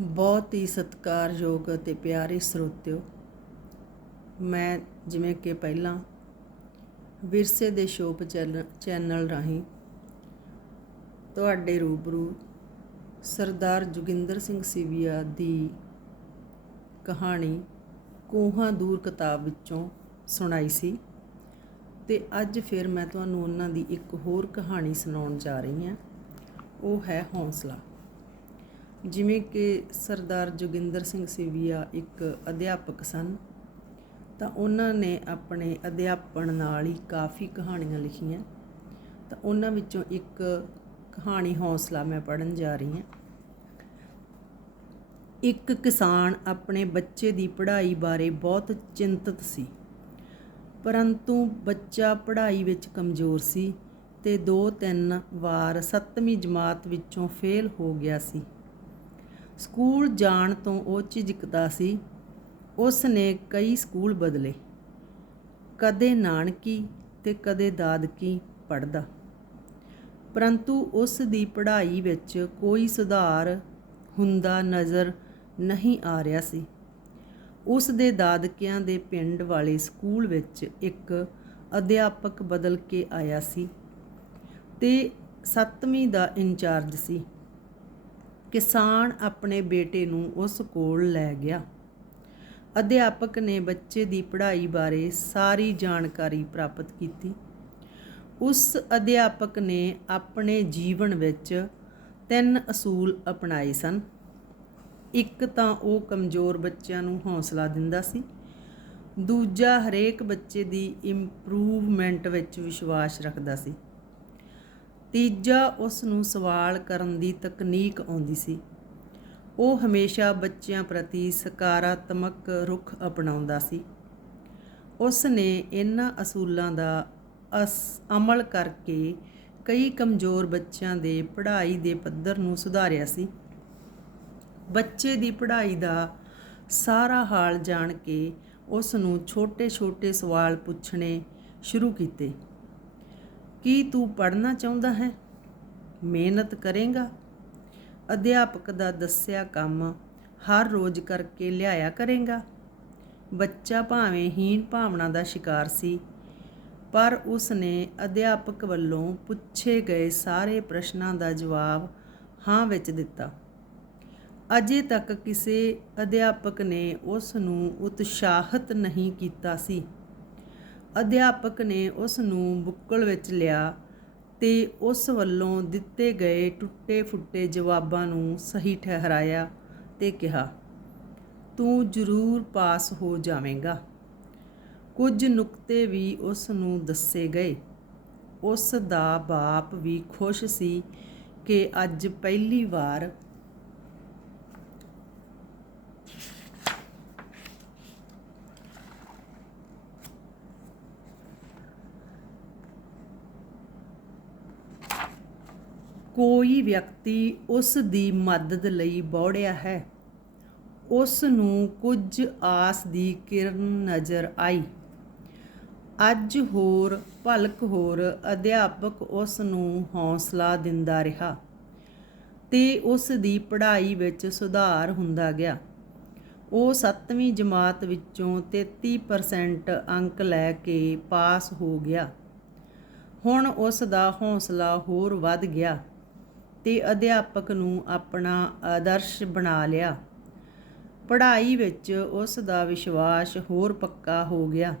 ਬਹੁਤ ਹੀ ਸਤਿਕਾਰਯੋਗ ਅਤੇ ਪਿਆਰੇ ਸਰੋਤਿਓ, ਮੈਂ ਜਿਵੇਂ ਕਿ ਪਹਿਲਾਂ ਵਿਰਸੇ ਦੇ ਸ਼ੋਪ ਚੈਨ- ਚੈਨਲ ਰਾਹੀਂ ਤੁਹਾਡੇ ਰੂਬਰੂ ਸਰਦਾਰ ਜੋਗਿੰਦਰ ਸਿੰਘ ਸੀਵੀਆ ਦੀ ਕਹਾਣੀ ਕੋਹਾਂ ਦੂਰ ਕਿਤਾਬ ਵਿੱਚੋਂ ਸੁਣਾਈ ਸੀ ਤੇ ਅੱਜ ਫਿਰ ਮੈਂ ਤੁਹਾਨੂੰ ਉਹਨਾਂ ਦੀ ਇੱਕ ਹੋਰ ਕਹਾਣੀ ਸੁਣਾਉਣ ਜਾ ਰਹੀ ਹਾਂ। ਉਹ ਹੈ ਹੌਸਲਾ। ਜਿਵੇਂ ਕਿ ਸਰਦਾਰ ਜੋਗਿੰਦਰ ਸਿੰਘ ਸਿਵੀਆ ਇੱਕ ਅਧਿਆਪਕ ਸਨ, ਤਾਂ ਉਹਨਾਂ ਨੇ ਆਪਣੇ ਅਧਿਆਪਨ ਨਾਲ ਹੀ ਕਾਫੀ ਕਹਾਣੀਆਂ ਲਿਖੀਆਂ। ਤਾਂ ਉਹਨਾਂ ਵਿੱਚੋਂ ਇੱਕ ਕਹਾਣੀ ਹੌਸਲਾ ਮੈਂ ਪੜਨ ਜਾ ਰਹੀ ਹਾਂ। ਇੱਕ ਕਿਸਾਨ ਆਪਣੇ ਬੱਚੇ ਦੀ ਪੜ੍ਹਾਈ ਬਾਰੇ ਬਹੁਤ ਚਿੰਤਤ ਸੀ, ਪਰੰਤੂ ਬੱਚਾ ਪੜ੍ਹਾਈ ਵਿੱਚ ਕਮਜ਼ੋਰ ਸੀ ਤੇ ਦੋ ਤਿੰਨ ਵਾਰ 7ਵੀਂ ਜਮਾਤ ਵਿੱਚੋਂ ਫੇਲ ਹੋ ਗਿਆ ਸੀ। ਸਕੂਲ ਜਾਣ ਤੋਂ ਉਹ ਝਿਜਕਦਾ ਸੀ। ਉਸ ਨੇ ਕਈ ਸਕੂਲ ਬਦਲੇ। ਕਦੇ ਨਾਨਕੀ ਤੇ ਕਦੇ ਦਾਦਕੀ ਪੜਦਾ ਪਰੰਤੂ ਉਸ ਦੀ ਪੜ੍ਹਾਈ ਵਿੱਚ ਕੋਈ ਸੁਧਾਰ ਹੁੰਦਾ ਨਜ਼ਰ ਨਹੀਂ ਆ ਰਿਹਾ ਸੀ। ਉਸ ਦੇ ਦਾਦਕਿਆਂ ਦੇ ਪਿੰਡ ਵਾਲੇ ਸਕੂਲ ਵਿੱਚ ਇੱਕ ਅਧਿਆਪਕ ਬਦਲ ਕੇ ਆਇਆ ਸੀ ਤੇ 7ਵੀਂ ਦਾ ਇੰਚਾਰਜ ਸੀ। ਕਿਸਾਨ ਆਪਣੇ ਬੇਟੇ ਨੂੰ ਉਸ ਕੋਲ ਲੈ ਗਿਆ। ਅਧਿਆਪਕ ਨੇ ਬੱਚੇ ਦੀ ਪੜ੍ਹਾਈ ਬਾਰੇ ਸਾਰੀ ਜਾਣਕਾਰੀ ਪ੍ਰਾਪਤ ਕੀਤੀ। ਉਸ ਅਧਿਆਪਕ ਨੇ ਆਪਣੇ ਜੀਵਨ ਵਿੱਚ ਤਿੰਨ ਅਸੂਲ ਅਪਣਾਏ ਸਨ। ਇੱਕ ਤਾਂ ਉਹ ਕਮਜ਼ੋਰ ਬੱਚਿਆਂ ਨੂੰ ਹੌਸਲਾ ਦਿੰਦਾ ਸੀ। ਦੂਜਾ ਹਰੇਕ ਬੱਚੇ ਦੀ ਇੰਪਰੂਵਮੈਂਟ ਵਿੱਚ ਵਿਸ਼ਵਾਸ ਰੱਖਦਾ ਸੀ। ਤੀਜਾ ਉਸ ਨੂੰ ਸਵਾਲ ਕਰਨ ਦੀ ਤਕਨੀਕ ਆਉਂਦੀ ਸੀ। ਉਹ ਹਮੇਸ਼ਾ ਬੱਚਿਆਂ ਪ੍ਰਤੀ ਸਕਾਰਾਤਮਕ ਰੁਖ ਅਪਣਾਉਂਦਾ ਸੀ। ਉਸ ਨੇ ਇਹਨਾਂ ਅਸੂਲਾਂ ਦਾ ਅਮਲ ਕਰਕੇ ਕਈ ਕਮਜ਼ੋਰ ਬੱਚਿਆਂ ਦੇ ਪੜ੍ਹਾਈ ਦੇ ਪੱਧਰ ਨੂੰ ਸੁਧਾਰਿਆ ਸੀ। ਬੱਚੇ ਦੀ ਪੜ੍ਹਾਈ ਦਾ ਸਾਰਾ ਹਾਲ ਜਾਣ ਕੇ ਉਸ ਨੂੰ ਛੋਟੇ-ਛੋਟੇ ਸਵਾਲ ਪੁੱਛਣੇ ਸ਼ੁਰੂ ਕੀਤੇ। ਕੀ ਤੂੰ ਪੜ੍ਹਨਾ ਚਾਹੁੰਦਾ ਹੈ? ਮਿਹਨਤ ਕਰੇਗਾ। ਅਧਿਆਪਕ ਦਾ ਦੱਸਿਆ ਕੰਮ ਹਰ ਰੋਜ਼ ਕਰਕੇ ਲਿਆਇਆ ਕਰੇਗਾ। ਬੱਚਾ ਭਾਵੇਂ ਹੀਣ ਭਾਵਨਾ ਦਾ ਸ਼ਿਕਾਰ ਸੀ, ਪਰ ਉਸ ਨੇ ਅਧਿਆਪਕ ਵੱਲੋਂ ਪੁੱਛੇ ਗਏ ਸਾਰੇ ਪ੍ਰਸ਼ਨਾਂ ਦਾ ਜਵਾਬ ਹਾਂ ਵਿੱਚ ਦਿੱਤਾ। ਅਜੇ ਤੱਕ ਕਿਸੇ ਅਧਿਆਪਕ ਨੇ ਉਸ ਨੂੰ ਉਤਸ਼ਾਹਿਤ ਨਹੀਂ ਕੀਤਾ ਸੀ। ਅਧਿਆਪਕ ਨੇ ਉਸ ਨੂੰ ਬੁੱਕਲ ਵਿੱਚ ਲਿਆ ਤੇ ਉਸ ਵੱਲੋਂ ਦਿੱਤੇ ਗਏ ਟੁੱਟੇ ਫੁੱਟੇ ਜਵਾਬਾਂ ਨੂੰ ਸਹੀ ਠਹਿਰਾਇਆ ਤੇ ਕਿਹਾ, ਤੂੰ ਜ਼ਰੂਰ ਪਾਸ ਹੋ ਜਾਵੇਂਗਾ। ਕੁਝ ਨੁਕਤੇ ਵੀ ਉਸ ਨੂੰ ਦੱਸੇ ਗਏ। ਉਸ ਦਾ ਬਾਪ ਵੀ ਖੁਸ਼ ਸੀ ਕਿ ਅੱਜ ਪਹਿਲੀ ਵਾਰ ਕੋਈ ਵਿਅਕਤੀ ਉਸ ਦੀ ਮਦਦ ਲਈ ਬੌੜਿਆ ਹੈ। ਉਸ ਨੂੰ ਕੁਝ ਆਸ ਦੀ ਕਿਰਨ ਨਜ਼ਰ ਆਈ। ਅੱਜ ਹੋਰ ਭਲਕ ਹੋਰ ਅਧਿਆਪਕ ਉਸ ਨੂੰ ਹੌਸਲਾ ਦਿੰਦਾ ਰਿਹਾ ਤੇ ਉਸ ਦੀ ਪੜ੍ਹਾਈ ਵਿੱਚ ਸੁਧਾਰ ਹੁੰਦਾ ਗਿਆ। ਉਹ 7ਵੀਂ ਜਮਾਤ ਵਿੱਚੋਂ 33% ਅੰਕ ਲੈ ਕੇ ਪਾਸ ਹੋ ਗਿਆ। ਹੁਣ ਉਸ ਦਾ ਹੌਸਲਾ ਹੋਰ ਵੱਧ ਗਿਆ। ਤੇ ਅਧਿਆਪਕ ਨੂੰ ਆਪਣਾ ਆਦਰਸ਼ ਬਣਾ ਲਿਆ। ਪੜ੍ਹਾਈ ਵਿੱਚ ਉਸ ਦਾ ਵਿਸ਼ਵਾਸ ਹੋਰ ਪੱਕਾ ਹੋ ਗਿਆ।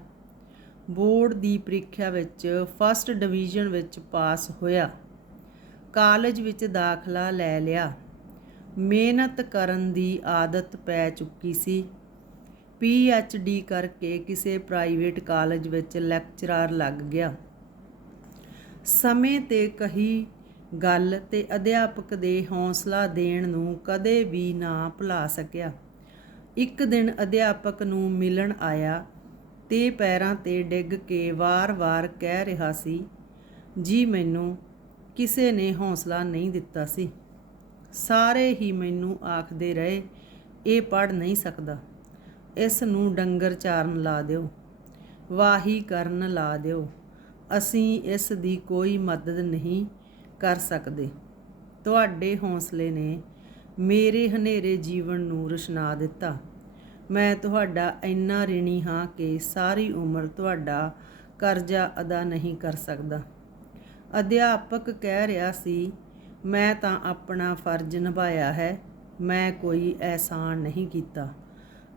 ਬੋਰਡ ਦੀ ਪ੍ਰੀਖਿਆ ਵਿੱਚ ਫਸਟ ਡਿਵੀਜ਼ਨ ਵਿੱਚ ਪਾਸ ਹੋਇਆ। ਕਾਲਜ ਵਿੱਚ ਦਾਖਲਾ ਲੈ ਲਿਆ। ਮਿਹਨਤ ਕਰਨ ਦੀ ਆਦਤ ਪੈ ਚੁੱਕੀ ਸੀ। ਪੀ ਐਚ ਡੀ ਕਰਕੇ ਕਿਸੇ ਪ੍ਰਾਈਵੇਟ ਕਾਲਜ ਵਿੱਚ ਲੈਕਚਰਰ ਲੱਗ ਗਿਆ। ਸਮੇਂ ਤੇ ਕਹੀ ਗੱਲ ਤੇ ਅਧਿਆਪਕ ਦੇ ਹੌਸਲਾ ਦੇਣ ਨੂੰ ਕਦੇ ਵੀ ਨਾ ਭੁਲਾ ਸਕਿਆ। ਇੱਕ ਦਿਨ ਅਧਿਆਪਕ ਨੂੰ ਮਿਲਣ ਆਇਆ ਤੇ ਪੈਰਾਂ ਤੇ ਡਿੱਗ ਕੇ ਵਾਰ-ਵਾਰ ਕਹਿ ਰਿਹਾ ਸੀ, ਜੀ, ਮੈਨੂੰ ਕਿਸੇ ਨੇ ਹੌਸਲਾ ਨਹੀਂ ਦਿੱਤਾ ਸੀ। ਸਾਰੇ ਹੀ ਮੈਨੂੰ ਆਖਦੇ ਰਹੇ, ਇਹ ਪੜ ਨਹੀਂ ਸਕਦਾ। ਇਸ ਨੂੰ ਡੰਗਰ ਚਾਰਨ ਲਾ ਦਿਓ, ਵਾਹੀ ਕਰਨ ਲਾ ਦਿਓ। ਅਸੀਂ ਇਸ ਦੀ ਕੋਈ ਮਦਦ ਨਹੀਂ ਕਰ ਸਕਦੇ। ਤੁਹਾਡੇ ਹੌਸਲੇ ਨੇ ਮੇਰੇ ਹਨੇਰੇ ਜੀਵਨ ਨੂੰ ਰੁਸ਼ਨਾ ਦਿੱਤਾ। ਮੈਂ ਤੁਹਾਡਾ ਇੰਨਾ ਰਿਣੀ ਹਾਂ ਕਿ ਸਾਰੀ ਉਮਰ ਤੁਹਾਡਾ ਕਰਜ਼ਾ ਅਦਾ ਨਹੀਂ ਕਰ ਸਕਦਾ। ਅਧਿਆਪਕ ਕਹਿ ਰਿਹਾ ਸੀ, ਮੈਂ ਤਾਂ ਆਪਣਾ ਫਰਜ਼ ਨਿਭਾਇਆ ਹੈ, ਮੈਂ ਕੋਈ ਅਹਿਸਾਨ ਨਹੀਂ ਕੀਤਾ।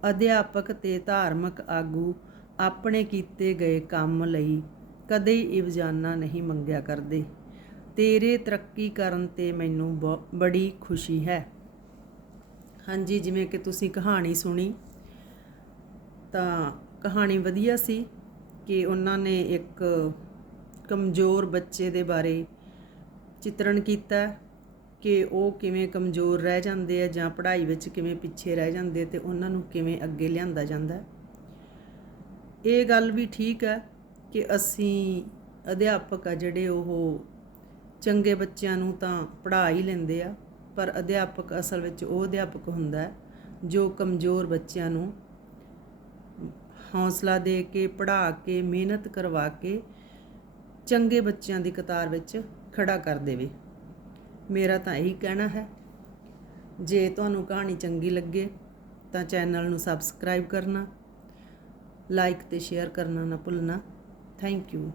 ਅਧਿਆਪਕ ਤੇ ਧਾਰਮਿਕ ਆਗੂ ਆਪਣੇ ਕੀਤੇ ਗਏ ਕੰਮ ਲਈ ਕਦੇ ਇਵਜ਼ਾਨਾ ਨਹੀਂ ਮੰਗਿਆ ਕਰਦੇ। ਤੇਰੇ ਤਰੱਕੀ ਕਰਨ ਤੇ ਮੈਨੂੰ ਬਹੁ- ਬੜੀ ਖੁਸ਼ੀ ਹੈ। ਹਾਂਜੀ, ਜਿਵੇਂ ਕਿ ਤੁਸੀਂ ਕਹਾਣੀ ਸੁਣੀ, ਤਾਂ ਕਹਾਣੀ ਵਧੀਆ ਸੀ ਕਿ ਉਹਨਾਂ ਨੇ ਇੱਕ ਕਮਜ਼ੋਰ ਬੱਚੇ ਦੇ ਬਾਰੇ ਚਿੱਤਰਣ ਕੀਤਾ ਕਿ ਉਹ ਕਿਵੇਂ ਕਮਜ਼ੋਰ ਰਹਿ ਜਾਂਦੇ ਆ ਜਾਂ ਪੜ੍ਹਾਈ ਵਿੱਚ ਕਿਵੇਂ ਪਿੱਛੇ ਰਹਿ ਜਾਂਦੇ ਤੇ ਉਹਨਾਂ ਨੂੰ ਕਿਵੇਂ ਅੱਗੇ ਲਿਆਂਦਾ ਜਾਂਦਾ ਇਹ ਗੱਲ ਵੀ ਠੀਕ ਹੈ ਕਿ ਅਸੀਂ ਅਧਿਆਪਕ ਆ ਜਿਹੜੇ ਉਹ ਚੰਗੇ ਬੱਚਿਆਂ ਨੂੰ ਤਾਂ ਪੜ੍ਹਾ ਹੀ ਲੈਂਦੇ ਆ, ਪਰ ਅਧਿਆਪਕ ਅਸਲ ਵਿੱਚ ਉਹ ਅਧਿਆਪਕ ਹੁੰਦਾ ਹੈ, ਜੋ ਕਮਜ਼ੋਰ ਬੱਚਿਆਂ ਨੂੰ ਹੌਸਲਾ ਦੇ ਕੇ, ਪੜ੍ਹਾ ਕੇ, ਮਿਹਨਤ ਕਰਵਾ ਕੇ ਚੰਗੇ ਬੱਚਿਆਂ ਦੀ ਕਤਾਰ ਵਿੱਚ ਖੜਾ ਕਰ ਦੇਵੇ। ਮੇਰਾ ਤਾਂ ਇਹੀ ਕਹਿਣਾ ਹੈ, ਜੇ ਤੁਹਾਨੂੰ ਕਹਾਣੀ ਚੰਗੀ ਲੱਗੇ ਤਾਂ ਚੈਨਲ ਨੂੰ ਸਬਸਕ੍ਰਾਈਬ ਕਰਨਾ, ਲਾਈਕ ਤੇ ਸ਼ੇਅਰ ਕਰਨਾ ਨਾ ਭੁੱਲਣਾ। Thank you.